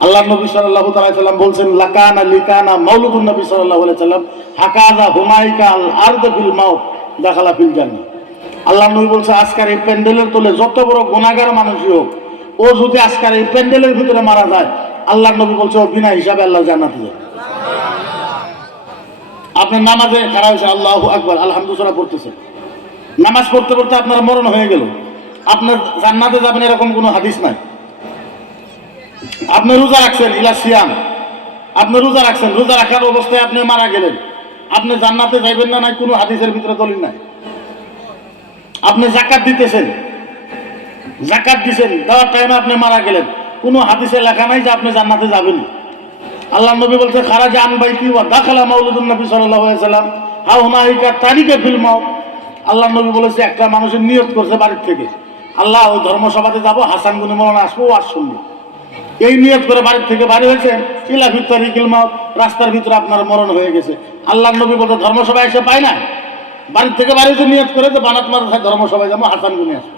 আল্লাহ নবী সাল্লাল্লাহু তাআলা সাল্লাম বলছেন লাকানা লিকানা মাউলুদুন নবী সাল্লাল্লাহু আলাইহি সাল্লাম হাকাযা হুমাইকা আল আরদ ফিল মাউত দাখালা ফিল জান্নাহ। আল্লাহ নবী বলছে আজকের এই প্যান্ডেলের তলে যত বড় গুনাহগার মানুষই হোক, ও যদি আজকের এই প্যান্ডেলের ভিতরে মারা যায়, আল্লাহ নবী বলছে ও বিনা হিসাবে আল্লাহ জান্নাতে যাবে। আপনার নামাজে খাড়া হয়েছে, আল্লাহু আকবার আলহামদুলিল্লাহ পড়তেছে, নামাজ পড়তে পড়তে আপনার মরণ হয়ে গেল, আপনার জান্নাতে যাবেন এরকম কোনো হাদিস নাই। আপনি রোজা রাখছেন, ইলা সিয়াম, আপনি রোজা রাখছেন, রোজা রাখার অবস্থায় আপনি মারা গেলেন, আপনি জান্নাতে যাইবেন না, নাই কোনো হাদিসের ভিতরে দলিল নাই। আপনি যাকাত দিতেছেন, যাকাত দিছেন, দেওয়ার টাইমে আপনি মারা গেলেন, কোনো হাদিসে লেখা নাই যে আপনি জান্নাতে যাবেন। আল্লাহ নবী বলছে খারাজা আন বাইতি ওয়া দাখালা মাউলুদুন নবী সাল্লাল্লাহু আলাইহি সাল্লাম হা হুনাইকা তারিকা ফিল মাউত। আল্লাহ নবী বলেছে একটা মানুষের নিয়ত করছে বাড়ির থেকে, আল্লাহ ওই ধর্মসভাতে যাব, হাসান গুনি মৌলানা আসবো, ওয়াজ শুনবো, এই নিয়ত করে বাড়ির থেকে বাড়ি হয়েছে, ইলা ফি তারিকিল মাউত, রাস্তার ভিতরে আপনার মরণ হয়ে গেছে। আল্লাহ নবী বলছে ধর্মসভায় এসে পায় না, বাড়ির থেকে বাড়ি হয়েছে নিয়ত করে যে বানাত মাদ্রাসায় ধর্মসভায় যাবো, হাসান গুনি আসবো,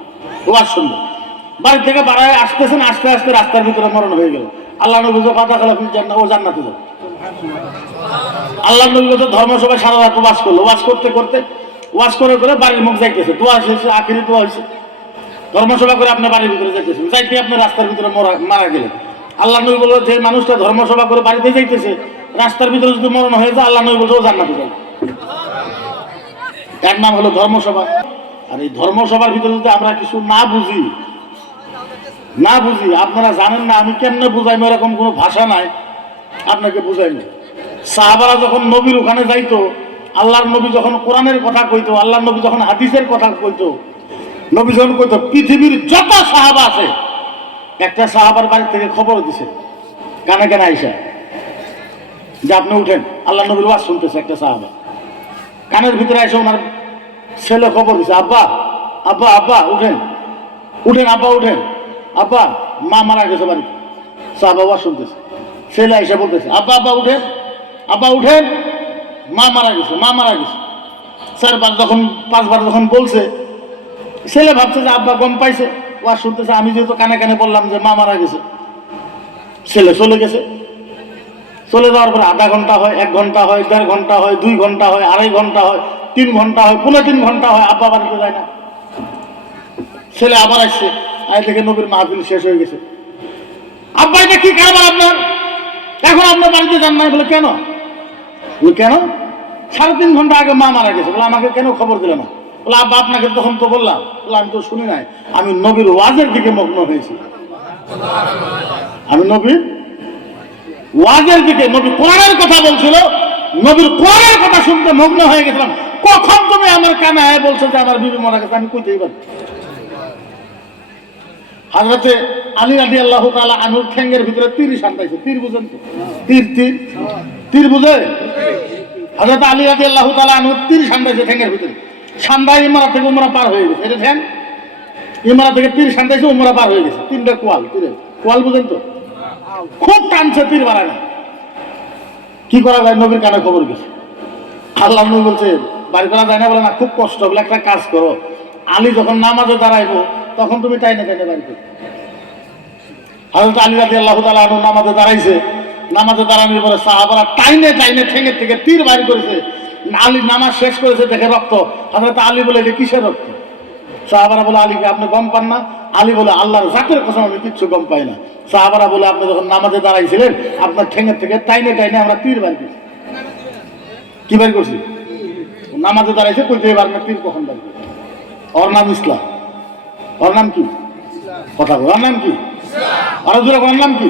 ওয়াজ শুনবো, বাড়ি থেকে বাড়ায় আসতেছেন, আস্তে আস্তে রাস্তার ভিতরে মরণ হয়ে গেল। আল্লাহ নবী বলছে ফাদাখালা ফিল জান্নাহ, ও জান্নাতে যাবে। আল্লাহ নবী বলছে ধর্মসভায় সারা রাত ওয়াজ করলো, ওয়াজ করতে করতে ওয়াজ করে করে বাড়ির মুখ যাইতেছে, দোয়া শেষে আখিরি দোয়া হয়েছে, ধর্মসভা করে আপনি বাড়ির ভিতরে যাইতেছেন, যাইতে আপনি রাস্তার ভিতরে মারা গেলেন। আল্লাহ নবী বলল যে মানুষটা ধর্মসভা করে বাড়িতে যাইতেছে, রাস্তার ভিতরে যদি মরণ হয়ে যায়, আল্লাহ নবী বলছে ও জান্নাতে যাবে। এর নাম হলো ধর্মসভা। আর এই ধর্মসভার ভিতরে যদি আমরা কিছু না বুঝি, আপনারা জানেন না আমি কেমনে বুঝাইনি, এরকম কোনো ভাষা নাই আপনাকে বুঝাইনি। সাহাবারা যখন নবীর ওখানে যাইতো, আল্লাহর নবী যখন কোরআনের কথা কইতো, আল্লাহর নবী যখন হাদিসের কথা কইতো, নবী যখন কইতো, পৃথিবীর যত সাহাবা আছে একটা সাহাবার বাড়ি থেকে খবর দিছে কানে কানে আইসা যে আপনি উঠেন, আল্লাহ নবীর ওয়াজ শুনতেছে, একটা সাহাবা কানের ভিতরে আইসা ওনার ছেলে খবর দিছে, আব্বা আব্বা আব্বা উঠেন উঠেন, আব্বা উঠেন, আব্বা মা মারা গেছে বাড়িতে। সাহাবা ওয়াজ শুনতেছে, ছেলে আইসা বলতেছে আব্বা আব্বা উঠেন, আব্বা উঠেন, মা মারা গেছে, মা মারা গেছে। 4বার যখন 5বার যখন বলছে, ছেলে ভাবছে যে আব্বা গম পাইছে, ওয়াজ শুনতেছে, আমি যেহেতু কানে কানে বললাম যে মা মারা গেছে, ছেলে চলে গেছে। চলে যাওয়ার পরে আধা ঘন্টা হয়, 1 ঘন্টা হয়, 1.5 ঘন্টা হয়, 2 ঘন্টা হয়, 2.5 ঘন্টা হয়, 3 ঘন্টা হয়, 3.5 ঘন্টা হয়, আব্বা বাড়িতে যায় না। ছেলে আবার আসছে, আয় দেখে নবীর মাহফিল শেষ হয়ে গেছে। আব্বা এটা কি কারবার আপনার, এখন আপনার বাড়িতে যান না? বলে কেন? কেন? 3.5 ঘন্টা আগে মা মারা গেছে। বলে আমাকে কেন খবর দিলে না? বলে আব্বা আপনাকে তখন তো বললাম। বলে আমি তো শুনি নাই, আমি নবীর ওয়াজের দিকে মগ্ন হয়েছি, আমি নবীর ওয়াজের দিকে, নবী কোরআনের কথা বলছিল, নবীর কোরআনের কথা শুনতে মগ্ন হয়ে গেছিলাম। কখন তুমি আমার কানে আয় বলছো যে আমার বিবি মারা গেছে? আমি কইতেই পারি। হযরতে আলী রাদিয়াল্লাহু তাআলা আনহুর ঠ্যাঙ্গের ভিতরে তীর সান্দাইছে। তীর বুঝেন তো? তীর বুঝে? হযরতে আলী রাদিয়াল্লাহু তাআলা আনহুর তীর সান্দাইছে ঠ্যাঙ্গের ভিতরে। সান্দাই ইমারত থেকে উমরা পার হয়ে গেছে। এটা ঠ্যাং, ইমারত থেকে তীর সান্দাইছে, উমরা পার হয়ে গেছে। 3টা কোয়াল, তীরের কোয়াল বুঝেন তো? খুব টানছে, তীর বাড়ায় না। কি করা যায়? নবীর কানে খবর গেছে। আল্লাহ নবী বলছে বাড়ি করা যায় না, বলে না, খুব কষ্ট, বলে একটা কাজ করো, আলী যখন নামাজে দাঁড়াইবো তখন তুমি টাইনে টাইনে বাড়ি করো। হযরত আলী রাদিয়াল্লাহু তাআলা আনহু নামাজে দাঁড়াইছে, নামাজে দাঁড়ানোর পরে সাহাবারা টাইনে টাইনে ঠেঙের থেকে তীর বাড়ি করেছে। আলী নামাজ শেষ করেছে, দেখে রক্ত। হযরত আলী বলে যে কিসের রক্ত? সাহাবারা বলে আলীকে আপনি গম পান না? আলী বলে আল্লাহর জাতের কসম আমি কিচ্ছু গম পাই না। সাহাবারা বলে আপনি যখন নামাজে দাঁড়াইছিলেন আপনার ঠেঙের থেকে টাইনে টাইনে আমরা তীর বাড়ি করছি। কি বাড়ি করছি? নামাজে দাঁড়াইছে, কইতে এবার না তীর কখন বাড়ি করছি? ওর নাম ইসলাম। ওর নাম কি? কথা বল, ওর নাম কি? আরো জোরে, ওর নাম কি?